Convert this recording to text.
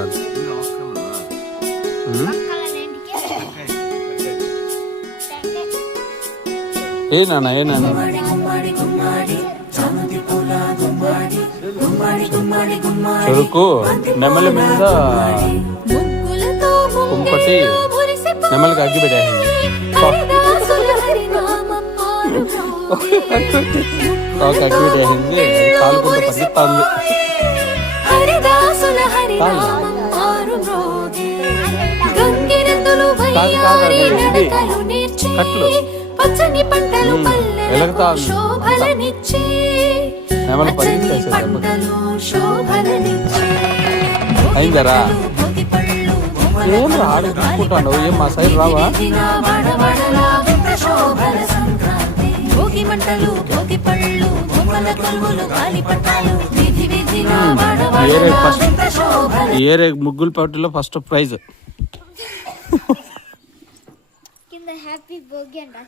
బాగుంది. ఏ నాన్న చెరుకు నెమలి మీద కుంపటి నెమలికి అగ్గి పెట్టేసింది. అగ్గి పెట్టేసింది, కాలుకుంటూ పరిగెత్తాంది. కట్లు వెలుగుతా నెమలి పరిగెత్తేసేది. అయిందరా ఏం ఆడుకుంటాడు, ఏం మా సైడ్ రావా? ఏరే ముగ్గులు పోటీలో ఫస్ట్ ప్రైజ్. హ్యాపీ భోగి అంట.